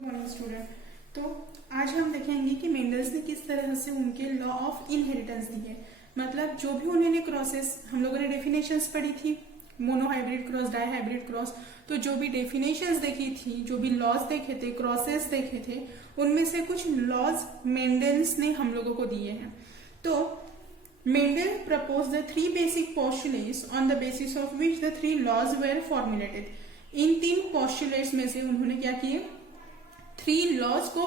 Morning student. तो आज हम देखेंगे कि मेंडल्स ने किस तरह से उनके लॉ ऑफ इनहेरिटेंस दिए। मतलब जो भी उन्होंने क्रॉसेस, हम लोगों ने डेफिनेशंस पढ़ी थी, मोनोहाइब्रिड क्रॉस, डाईहाइब्रिड क्रॉस, तो जो भी डेफिनेशंस देखी थी, जो भी लॉज देखे थे, क्रॉसेस देखे थे, उनमें से कुछ लॉज मेंडल्स ने हम लोगों को दिए हैं। तो Mendel propose the three basic postulates on the basis of which the three laws were formulated. इन तीन पोस्टुलेट्स में से उन्होंने क्या किए, थ्री लॉज को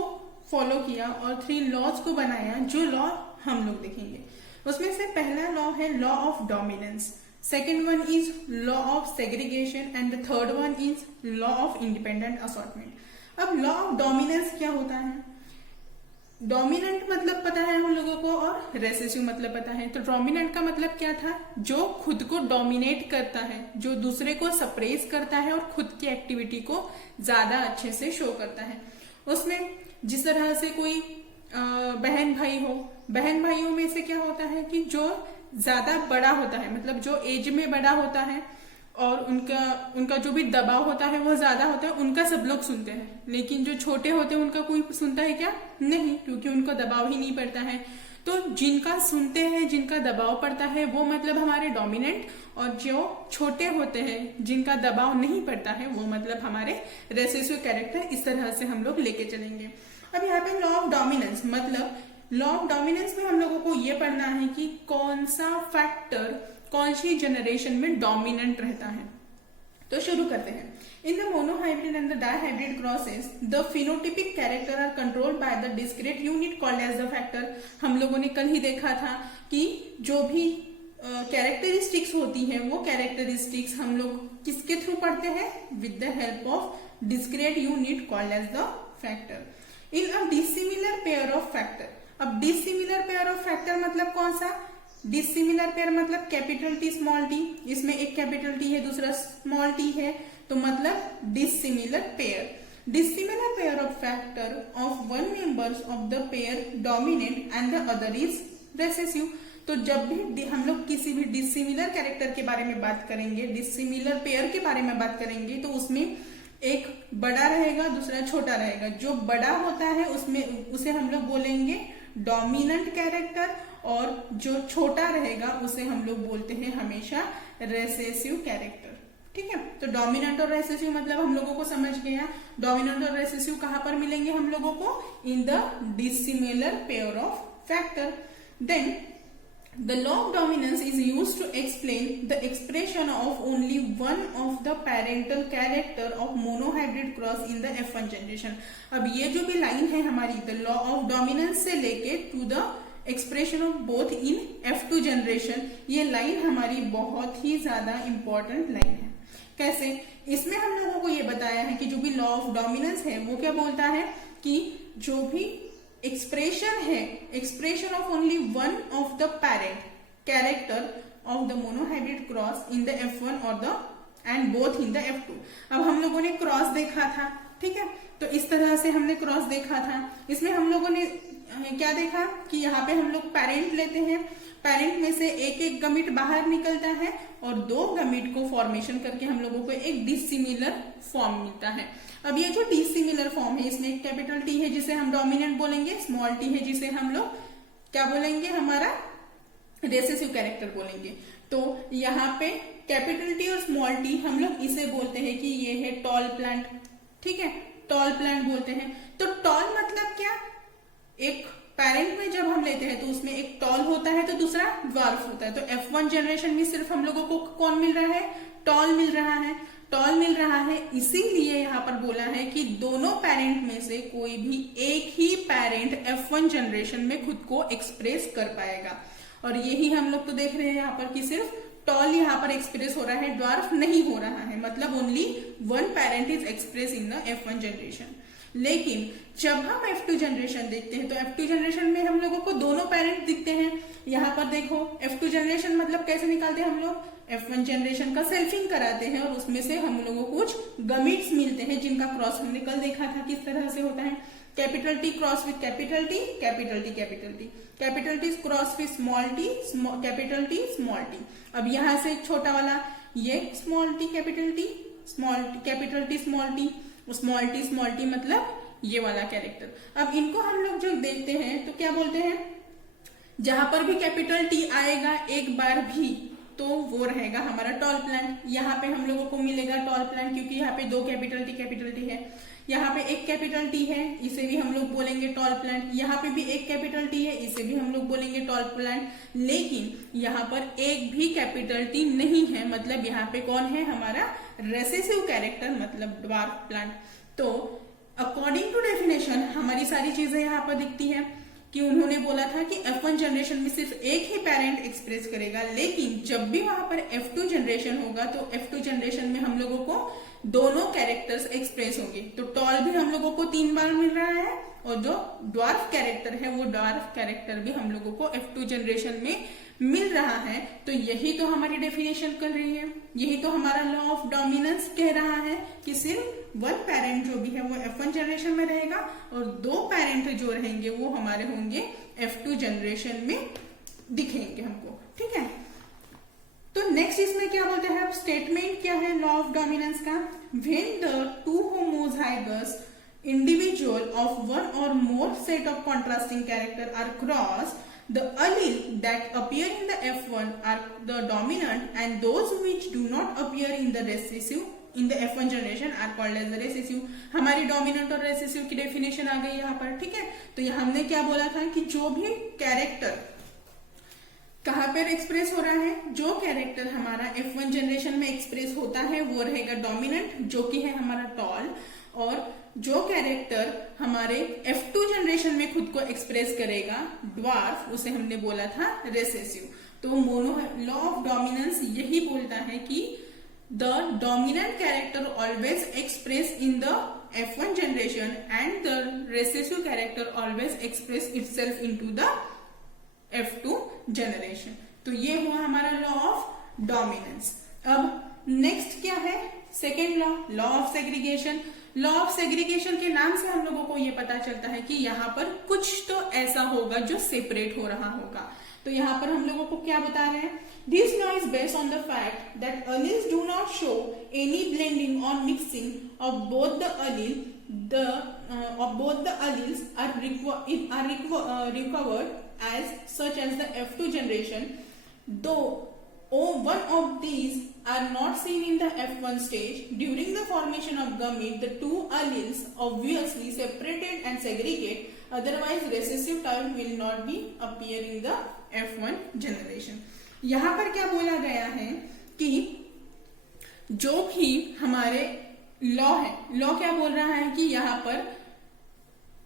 फॉलो किया और थ्री लॉज को बनाया, जो लॉ हम लोग देखेंगे। उसमें से पहला लॉ है law of dominance, second one is law of segregation and the third one is law of independent assortment. अब लॉ ऑफ डोमिनेंस क्या होता है? डोमिनेंट मतलब पता है हम लोगों को और रेसेसिव मतलब पता है। तो डोमिनेंट का मतलब क्या था? जो खुद को डोमिनेट करता है, जो दूसरे को सप्रेस करता है और खुद की एक्टिविटी को ज्यादा अच्छे से शो करता है। उसमें जिस तरह से कोई बहन भाई हो, बहन भाइयों में से क्या होता है कि जो ज्यादा बड़ा होता है, मतलब जो एज में बड़ा होता है और उनका जो भी दबाव होता है वो ज्यादा होता है, उनका सब लोग सुनते हैं। लेकिन जो छोटे होते हैं उनका कोई सुनता है क्या? नहीं, क्योंकि उनको दबाव ही नहीं पड़ता है। तो जिनका सुनते हैं, जिनका दबाव पड़ता है, वो मतलब हमारे डोमिनेंट, और जो छोटे होते हैं जिनका दबाव नहीं पड़ता है, वो मतलब हमारे रेसेसिव कैरेक्टर। इस तरह से हम लोग लेके चलेंगे। अब यहाँ पे लॉ ऑफ डोमिनेंस, मतलब लॉ ऑफ डोमिनेंस में हम लोगों को ये पढ़ना है कि कौन सा फैक्टर कौन सी जनरेशन में डोमिनेंट रहता है। तो शुरू करते हैं। In the monohybrid and the dihybrid crosses the phenotypic character are controlled by the discrete unit called as the factor. हम लोगों ने कल ही देखा था कि जो भी कैरेक्टरिस्टिक्स होती है, वो कैरेक्टरिस्टिक्स हम लोग किसके थ्रू पढ़ते हैं? With the help of discrete unit called as the factor in a dissimilar pair of factor. अब डिसिमिलर पेयर ऑफ फैक्टर मतलब कौन सा? डिसिमिलर पेयर मतलब कैपिटल टी स्मॉल टी, इसमें एक कैपिटल टी है दूसरा स्मॉल टी है, तो मतलब dissimilar pair. Dissimilar pair of factor of one members of the pair dominant and the other is recessive. तो जब भी हम लोग किसी भी डिसिमिलर कैरेक्टर के बारे में बात करेंगे, डिसिमिलर पेयर के बारे में बात करेंगे, तो उसमें एक बड़ा रहेगा, दूसरा छोटा रहेगा। जो बड़ा होता है उसमें उसे हम लोग बोलेंगे डोमिनेंट कैरेक्टर, और जो छोटा रहेगा उसे हम लोग बोलते हैं हमेशा रेसेसिव कैरेक्टर। ठीक है, तो डोमिनेंट और रेसेसिव मतलब हम लोगों को समझ गया। डोमिनेंट और रेसेसिव कहां पर मिलेंगे हम लोगों को? In the dissimilar pair of factor. Then the law of dominance is used to explain the expression of only one of the parental character of monohybrid cross in the F1 generation। अब ये जो भी line है हमारी, the law of dominance से लेके to the expression of both in F2 generation, ये line हमारी बहुत ही ज्यादा इंपॉर्टेंट लाइन है। कैसे? इसमें हम लोगों को ये बताया है कि जो भी लॉ ऑफ डोमिनेंस है वो क्या बोलता है कि जो भी एक्सप्रेशन है, expression of only one of the parent character of the monohybrid cross in the F1 और the end both in the F2। अब हम लोगों ने क्रॉस देखा था, ठीक है, तो इस तरह से हमने क्रॉस देखा था। इसमें हम लोगों ने क्या देखा कि यहाँ पे हम लोग पेरेंट लेते हैं, पेरेंट में से एक एक गमीट बाहर निकलता है और दो गमीट को फॉर्मेशन करके हम लोगों को एक डिसिमिलर फॉर्म मिलता है। अब ये जो डिसिमिलर फॉर्म है, इसमें एक कैपिटल टी है जिसे हम डोमिनेंट बोलेंगे, स्मॉल टी है जिसे हम लोग क्या बोलेंगे? हमारा रेसेसिव कैरेक्टर बोलेंगे। तो यहाँ पे कैपिटल टी और स्मॉल टी हम लोग इसे बोलते हैं कि ये है टॉल प्लांट। ठीक है, टॉल प्लांट बोलते हैं। तो टॉल मतलब क्या? एक पेरेंट में जब हम लेते हैं तो उसमें एक टॉल होता है तो दूसरा ड्वार्फ होता है। तो F1 जनरेशन में सिर्फ हम लोगों को कौन मिल रहा है? टॉल मिल रहा है। टॉल मिल रहा है, इसीलिए यहाँ पर बोला है कि दोनों पेरेंट में से कोई भी एक ही पेरेंट F1 जनरेशन में खुद को एक्सप्रेस कर पाएगा। और यही हम लोग तो देख रहे हैं यहाँ पर कि सिर्फ टॉल यहाँ पर एक्सप्रेस हो रहा है, ड्वार्फ नहीं हो रहा है। मतलब only one parent is express in the F1 generation. लेकिन जब हम F2 जनरेशन देखते हैं तो F2 जनरेशन में हम लोगों को दोनों पेरेंट दिखते हैं। यहाँ पर देखो, F2 जनरेशन मतलब कैसे निकालते हैं हम लोग? F1 जनरेशन का सेल्फिंग कराते हैं और उसमें से हम लोगों को कुछ गमीट्स मिलते हैं जिनका क्रॉस हमने कल देखा था किस तरह से होता है। Capital T cross with capital T, capital T capital T, capital T cross with small T, capital T small T. अब यहाँ से छोटा वाला ये small T capital T, small capital T small T, small T मतलब ये वाला character. अब इनको हम लोग जो देखते हैं तो क्या बोलते हैं, जहां पर भी कैपिटल टी आएगा एक बार भी तो वो रहेगा हमारा टॉल प्लांट। यहाँ पे हम लोगों को मिलेगा टॉल प्लांट, क्योंकि यहाँ पे दो कैपिटल टी है, यहाँ पे एक कैपिटल टी है, इसे भी हम लोग बोलेंगे टॉल प्लांट। यहाँ पे भी एक कैपिटल टी है, इसे भी हम लोग बोलेंगे टॉल प्लांट। लेकिन यहाँ पर एक भी कैपिटल टी नहीं है, मतलब यहाँ पे कौन है, हमारा रेसेसिव कैरेक्टर, मतलब ड्वार्फ प्लांट। तो अकॉर्डिंग टू डेफिनेशन हमारी सारी चीजें यहाँ पर दिखती है कि उन्होंने बोला था कि F1 जनरेशन में सिर्फ एक ही पेरेंट एक्सप्रेस करेगा, लेकिन जब भी वहां पर F2 जनरेशन होगा तो F2 जनरेशन में हम लोगों को दोनों कैरेक्टर्स एक्सप्रेस होंगे। तो टॉल भी हम लोगों को 3 बार मिल रहा है, और जो ड्वार्फ कैरेक्टर है वो ड्वार्फ कैरेक्टर भी हम लोगों को F2 जनरेशन में मिल रहा है। तो यही तो हमारी डेफिनेशन कर रही है, यही तो हमारा लॉ ऑफ डोमिनेंस कह रहा है कि सिर्फ वन पेरेंट जो भी है वो F1 जनरेशन में रहेगा, और दो पेरेंट जो रहेंगे वो हमारे होंगे F2 जनरेशन में दिखेंगे हमको। ठीक है, तो नेक्स्ट इसमें क्या बोलते हैं, अब स्टेटमेंट क्या है लॉ ऑफ डोमिनेंस का, when the two homozygous individual of one or more set of contrasting character are crossed, the allele that appear in the F1 are the dominant and those which do not appear in the recessive in the F1 generation are called as the recessive। हमारी dominant और recessive की definition आ गई यहाँ पर। ठीक है, तो ये हमने क्या बोला था कि जो भी कैरेक्टर कहाँ पर एक्सप्रेस हो रहा है, जो कैरेक्टर हमारा F1 जनरेशन में एक्सप्रेस होता है वो रहेगा डोमिनेंट, जो कि है हमारा टॉल, और जो कैरेक्टर हमारे F2 जनरेशन में खुद को एक्सप्रेस करेगा ड्वार्फ, उसे हमने बोला था रेसेसिव। तो मोनो लॉ ऑफ डोमिनेंस यही बोलता है कि the dominant character always express in the F1 generation and the recessive character always express itself into the F2 generation. तो ये हुआ हमारा लॉ ऑफ डोमिनेंस। अब नेक्स्ट क्या है, second law, law of segregation. Law of segregation के नाम से हम लोगों को ये पता चलता है कि यहाँ पर कुछ तो ऐसा होगा जो सेपरेट हो रहा होगा। तो यहाँ पर हम लोगों को क्या बता रहे हैं, this law is based on the fact that alleles do not show any blending or mixing of both the allele alleles are recovered as such as the F2 generation, though one of these are not seen in the F1 stage. During the formation of gamete, the two alleles obviously separated and segregate, otherwise recessive type will not be appear in the F1 generation। यहाँ पर क्या बोला गया है कि जो भी हमारे लॉ है, लॉ क्या बोल रहा है कि यहाँ पर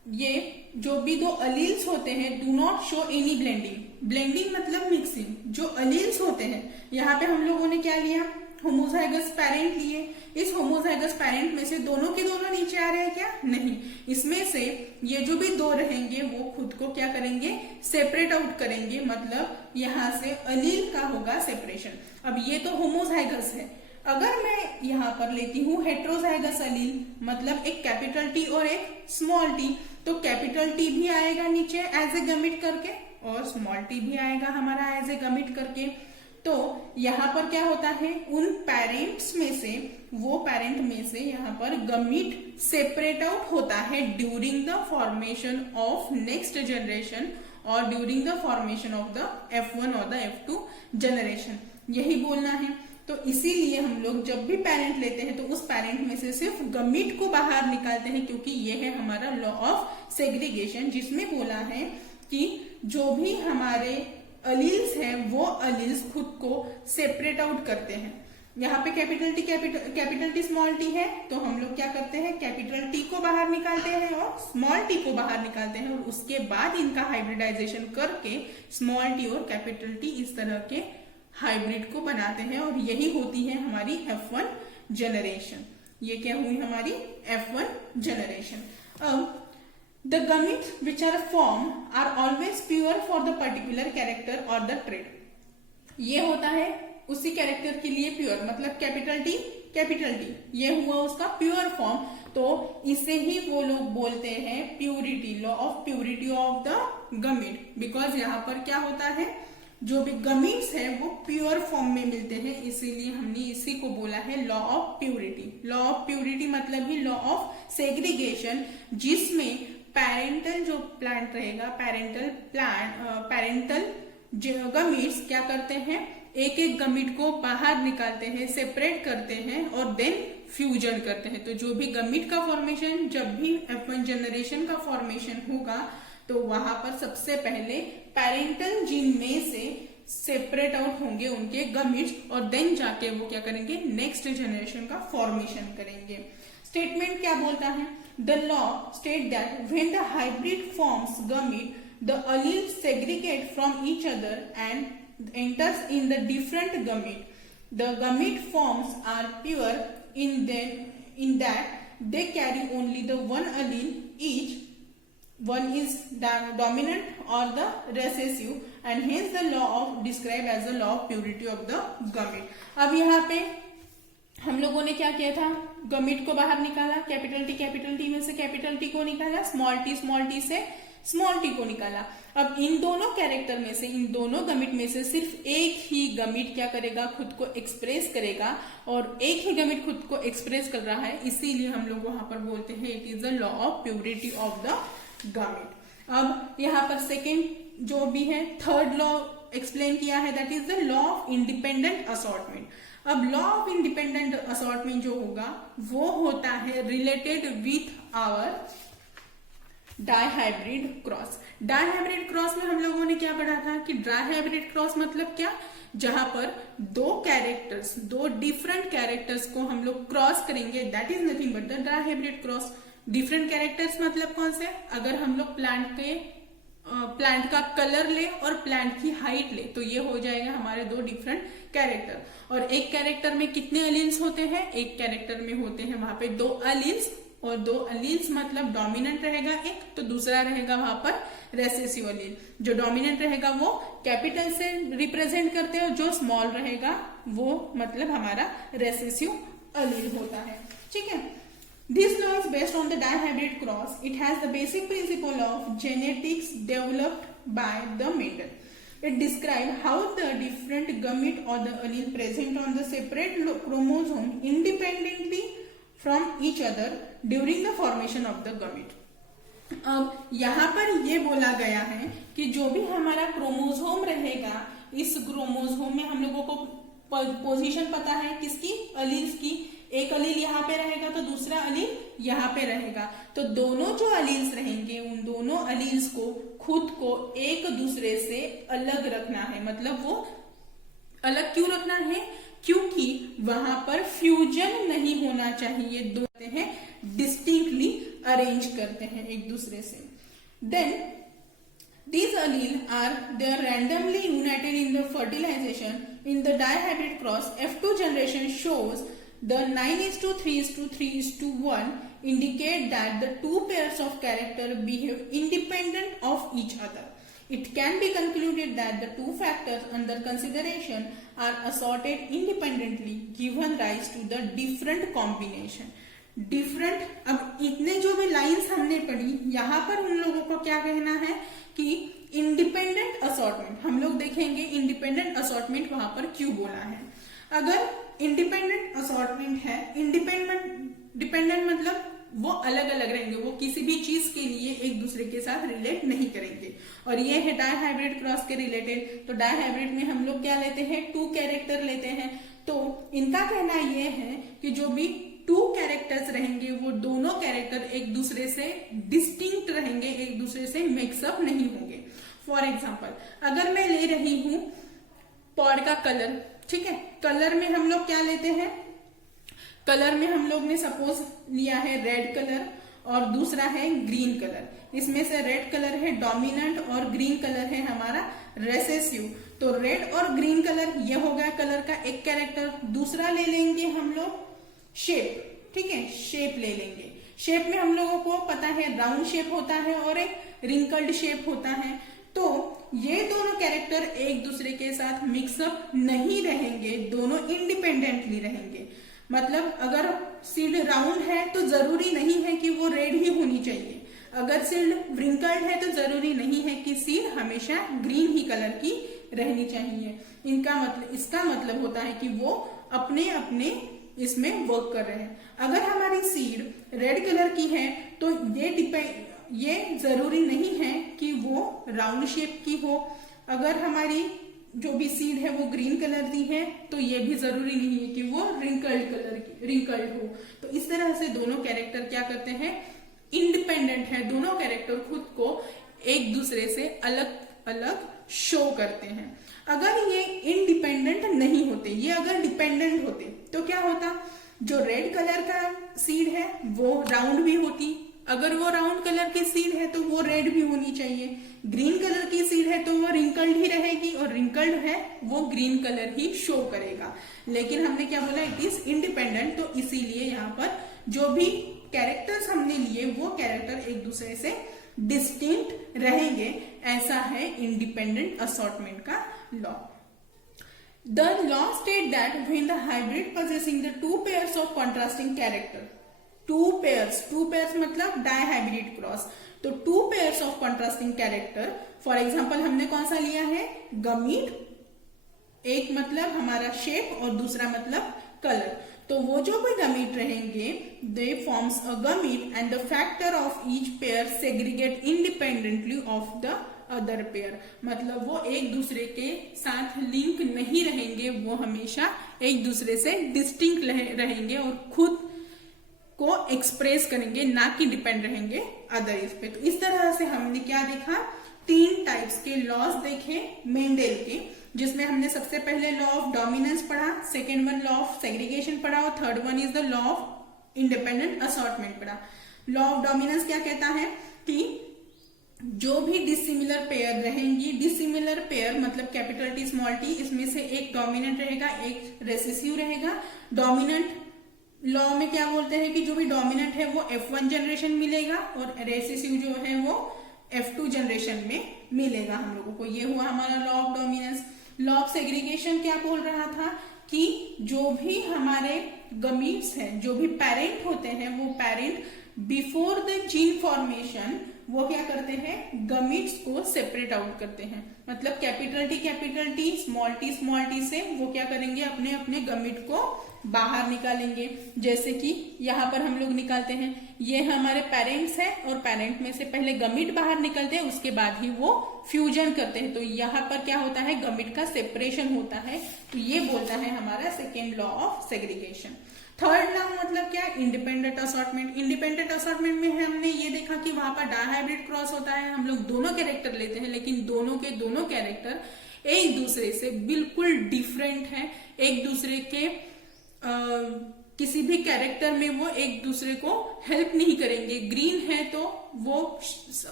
ये जो भी दो अलील्स होते हैं do not show any blending. Blending मतलब मिक्सिंग। जो अलील्स होते हैं, यहाँ पे हम लोगों ने क्या लिया, होमोजाइगस पेरेंट लिए। इस होमोजाइगस पेरेंट में से दोनों के दोनों नीचे आ रहे हैं क्या, नहीं। इसमें से ये जो भी दो रहेंगे वो खुद को क्या करेंगे, सेपरेट आउट करेंगे, मतलब यहाँ से अलील का होगा सेपरेशन। अब ये तो होमोजाइगस है, अगर मैं यहाँ पर लेती हूँ हेट्रोजाइगस अलील, मतलब एक कैपिटल टी और एक स्मॉल टी, तो कैपिटल टी भी आएगा नीचे एज ए गमिट करके और स्मॉल टी भी आएगा हमारा एज ए गमिट करके। तो यहाँ पर क्या होता है, उन पेरेंट्स में से, वो पेरेंट में से यहाँ पर गमिट सेपरेट आउट होता है during the formation of next generation और during the formation of the F1 और द F2 जनरेशन, यही बोलना है। तो इसीलिए हम लोग जब भी पेरेंट लेते हैं तो उस पेरेंट में से सिर्फ गमिट को बाहर निकालते हैं, क्योंकि ये है हमारा लॉ ऑफ सेग्रीगेशन, जिसमें बोला है कि जो भी हमारे अलील्स हैं वो अलील्स खुद को सेपरेट आउट करते हैं। यहाँ पे कैपिटल टी स्मॉल टी है, तो हम लोग क्या करते हैं, कैपिटल टी को बाहर निकालते हैं और स्मॉल टी को बाहर निकालते हैं, और उसके बाद इनका हाइब्रिडाइजेशन करके स्मॉल टी और कैपिटल टी इस तरह के हाइब्रिड को बनाते हैं, और यही होती है हमारी F1 जनरेशन। ये क्या हुई हमारी F1 जनरेशन। अब the gametes which are formed are always pure for the particular character or the trait। ये होता है उसी कैरेक्टर के लिए प्योर, मतलब कैपिटल टी, ये हुआ उसका प्योर फॉर्म। तो इसे ही वो लोग बोलते हैं purity, law of purity of the gamete, because यहाँ पर क्या होता है, जो भी गमीट्स है वो प्योर फॉर्म में मिलते हैं, इसीलिए हमने इसी को बोला है law of purity. Law of purity मतलब ही लॉ ऑफ सेग्रीगेशन, जिसमें पेरेंटल जो प्लांट रहेगा, पेरेंटल गमीट्स क्या करते हैं, एक एक गमीट को बाहर निकालते हैं, सेपरेट करते हैं और देन फ्यूजन करते हैं। तो जो भी गमीट का फॉर्मेशन, जब भी F1 जनरेशन का फॉर्मेशन होगा तो वहां पर सबसे पहले पेरेंटल जीन में से सेपरेट आउट होंगे उनके गमीट्स और देन जाके वो क्या करेंगे, नेक्स्ट जनरेशन का फॉर्मेशन करेंगे। स्टेटमेंट क्या बोलता है, the law state that when the hybrid forms gamete the alleles segregate from each other and enters in the different gamete. The gamete forms are pure in that they carry only the one allele each. One is dominant or the recessive, and hence the law of described as the law of purity of the gamete. अब यहाँ पे हम लोगों ने क्या किया था, gamete को बाहर निकाला, कैपिटल टी में से कैपिटल टी को निकाला, स्मॉल टी से स्मॉल टी को निकाला। अब इन दोनों कैरेक्टर में से, इन दोनों गमीट में से सिर्फ एक ही गमीट क्या करेगा, खुद को एक्सप्रेस करेगा, और एक ही गमीट खुद को एक्सप्रेस कर रहा है, इसीलिए हम लोग वहां पर बोलते हैं it is the law of purity of the gamete. अब यहाँ पर सेकेंड जो भी है, थर्ड लॉ एक्सप्लेन किया है, that is the law of independent assortment. अब लॉ ऑफ इंडिपेंडेंट असॉर्टमेंट जो होगा वो होता है related with our dihybrid cross. Dihybrid cross में हम लोगों ने क्या पढ़ा था कि डायहाइब्रिड क्रॉस मतलब क्या, जहां पर दो डिफरेंट कैरेक्टर्स को हम लोग क्रॉस करेंगे, that is nothing but the dihybrid cross. Different characters मतलब कौन से, अगर हम लोग प्लांट का कलर ले और प्लांट की हाइट ले तो ये हो जाएगा हमारे दो डिफरेंट कैरेक्टर। और एक कैरेक्टर में कितने अलील्स होते हैं, एक कैरेक्टर में होते हैं वहां पे दो अलील्स, और दो अलील्स मतलब डोमिनेंट रहेगा एक, तो दूसरा रहेगा वहां पर रेसेसिव अलील। जो डोमिनेंट रहेगा वो कैपिटल से रिप्रेजेंट करते हैं और जो स्मॉल रहेगा वो मतलब हमारा रेसेसिव अलील होता है, ठीक है। This law is based on the dihybrid cross. It has the basic principle of genetics developed by the Mendel. It describes how the different gamete or the allele present on the separate chromosome independently from each other during the formation of the gamete. अब यहाँ पर ये बोला गया है कि जो भी हमारा क्रोमोसोम रहेगा, इस क्रोमोसोम में हम लोगों को पोजीशन पता है किसकी, अलील्स की। एक अलील यहाँ पे रहेगा तो दूसरा अलील यहाँ पे रहेगा, तो दोनों जो अलील्स रहेंगे उन दोनों अलील्स को खुद को एक दूसरे से अलग रखना है। मतलब वो अलग क्यों रखना है, क्योंकि वहां पर फ्यूजन नहीं होना चाहिए, दो हैं डिस्टिंक्टली अरेंज करते हैं एक दूसरे से। Then these allele are they are randomly united in the fertilization. In the dihybrid cross, F2 generation shows the 9:3:3:1 indicate that the two pairs of character behave independent of each other. It can be concluded that the two factors under consideration are assorted independently, given rise to the different combination. Different, अब इतने जो भी lines हमने पढ़ी, यहाँ पर उन लोगों को क्या कहना है कि इंडिपेंडेंट असॉर्टमेंट। हम लोग देखेंगे इंडिपेंडेंट असॉर्टमेंट वहां पर क्यों बोला है। अगर इंडिपेंडेंट असॉर्टमेंट है, डिपेंडेंट मतलब वो अलग अलग रहेंगे, वो किसी भी चीज के लिए एक दूसरे के साथ रिलेट नहीं करेंगे। और ये है डायहाइब्रिड क्रॉस के रिलेटेड। तो डायहाइब्रिड में हम लोग क्या लेते हैं, टू कैरेक्टर लेते हैं। तो इनका कहना ये है कि जो भी टू कैरेक्टर्स रहेंगे वो दोनों कैरेक्टर एक दूसरे से डिस्टिंक्ट रहेंगे, एक दूसरे से मिक्सअप नहीं होंगे। फॉर एग्जाम्पल, अगर मैं ले रही हूं पॉड का कलर, ठीक है, कलर में हम लोग क्या लेते हैं, कलर में हम लोग ने सपोज लिया है रेड कलर और दूसरा है ग्रीन कलर। इसमें से रेड कलर है डोमिनेंट और ग्रीन कलर है हमारा रेसेसिव। तो रेड और ग्रीन कलर ये हो गया कलर का एक कैरेक्टर। दूसरा ले लेंगे हम लोग शेप, ठीक है, शेप ले लेंगे। शेप में हम लोगों को पता है राउंड शेप होता है और एक रिंकल्ड शेप होता है। तो ये दोनों कैरेक्टर एक दूसरे के साथ मिक्सअप नहीं रहेंगे, दोनों इंडिपेंडेंटली रहेंगे। मतलब अगर सीड राउंड है तो जरूरी नहीं है कि वो रेड ही होनी चाहिए, अगर सीड रिंकल्ड है तो जरूरी नहीं है कि सीड हमेशा ग्रीन ही कलर की रहनी चाहिए। इसका मतलब होता है कि वो अपने अपने इसमें वर्क कर रहे हैं। अगर हमारी सीड रेड कलर की है तो ये जरूरी नहीं है कि वो राउंड शेप की हो। अगर हमारी जो भी सीड है वो ग्रीन कलर की है तो ये भी जरूरी नहीं है कि वो रिंकल्ड हो। तो इस तरह से दोनों कैरेक्टर क्या करते हैं, इंडिपेंडेंट है। दोनों कैरेक्टर खुद को एक दूसरे से अलग अलग शो करते हैं। अगर ये इंडिपेंडेंट नहीं होते, ये अगर डिपेंडेंट होते तो क्या होता, जो रेड कलर का सीड है वो राउंड भी होती, अगर वो राउंड कलर की सीड है तो वो रेड भी होनी चाहिए। ग्रीन कलर की सीड है तो वो रिंकल्ड ही रहेगी, और रिंकल्ड है वो ग्रीन कलर ही शो करेगा। लेकिन हमने क्या बोला, इट इज इंडिपेंडेंट। तो इसीलिए यहाँ पर जो भी कैरेक्टर्स हमने लिए वो कैरेक्टर एक दूसरे से डिस्टिंक्ट रहेंगे। ऐसा है इंडिपेंडेंट असॉर्टमेंट का law. The law state that when the hybrid possessing the two pairs of contrasting character, two pairs मतलब डायहाइब्रिड क्रॉस, तो two pairs of contrasting character, for example हमने कौन सा लिया है, गमीट, एक मतलब हमारा शेप और दूसरा मतलब कलर। तो वो जो भी गमीट रहेंगे दे forms a gamete and the factor of each pair segregate independently of the other pair. मतलब वो एक दूसरे के साथ लिंक नहीं रहेंगे, वो हमेशा एक दूसरे से डिस्टिंक्ट रहेंगे और खुद को एक्सप्रेस करेंगे, ना कि डिपेंड रहेंगे अदर पे। तो इस तरह से हमने क्या देखा, 3 टाइप्स के लॉज देखे मेंडेल के, जिसमें हमने सबसे पहले लॉ ऑफ डोमिनेंस पढ़ा, second one law of segregation पढ़ा और third one is the law of independent assortment पढ़ा। लॉ ऑफ डोमिनेंस क्या कहता है कि जो भी डिसिमिलर पेयर रहेंगी, डिसिमिलर पेयर मतलब कैपिटल टी स्मॉल टी, इसमें से एक डोमिनेंट रहेगा एक रेसेसिव रहेगा। डोमिनेंट लॉ में क्या बोलते हैं कि जो भी डोमिनेंट है वो F1 जनरेशन मिलेगा और रेसेसिव जो है वो F2 जनरेशन में मिलेगा हम लोगों को। ये हुआ हमारा law of dominance. Law of segregation क्या बोल रहा था कि जो भी हमारे गमीट्स हैं, जो भी पेरेंट होते हैं, वो parent before the gene formation वो क्या करते हैं, गमीट्स को सेपरेट आउट करते हैं। मतलब कैपिटल टी स्मॉल टी से वो क्या करेंगे, अपने अपने गमीट को बाहर निकालेंगे। जैसे कि यहाँ पर हम लोग निकालते हैं, ये हमारे पेरेंट्स हैं और पेरेंट में से पहले गमीट बाहर निकलते हैं, उसके बाद ही वो फ्यूजन करते हैं। तो यहाँ पर क्या होता है, गमीट का सेपरेशन होता है। तो ये बोलता है हमारा second law of segregation. Third law मतलब क्या, इंडिपेंडेंट असॉर्टमेंट। इंडिपेंडेंट असॉर्टमेंट में हमने ये देखा कि वहां पर डायहाइब्रिड क्रॉस होता है, हम लोग दोनों कैरेक्टर लेते हैं, लेकिन दोनों के दोनों कैरेक्टर एक दूसरे से बिल्कुल डिफरेंट है। एक दूसरे के किसी भी कैरेक्टर में वो एक दूसरे को हेल्प नहीं करेंगे। ग्रीन है तो वो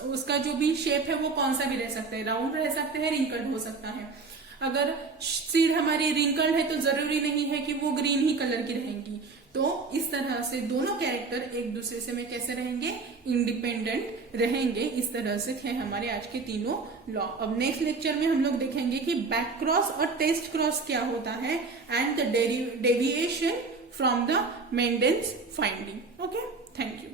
उसका जो भी शेप है वो कौन सा भी रह सकता है, राउंड रह सकते हैं, रिंकल्ड हो सकता है। अगर सीड हमारी रिंकल्ड है तो जरूरी नहीं है कि वो ग्रीन ही कलर की रहेंगी। तो इस तरह से दोनों कैरेक्टर एक दूसरे से में कैसे रहेंगे, इंडिपेंडेंट रहेंगे। इस तरह से थे हमारे आज के तीनों लॉ। अब नेक्स्ट लेक्चर में हम लोग देखेंगे कि बैक क्रॉस और टेस्ट क्रॉस क्या होता है and the deviation from the Mendel's finding. Okay, thank you.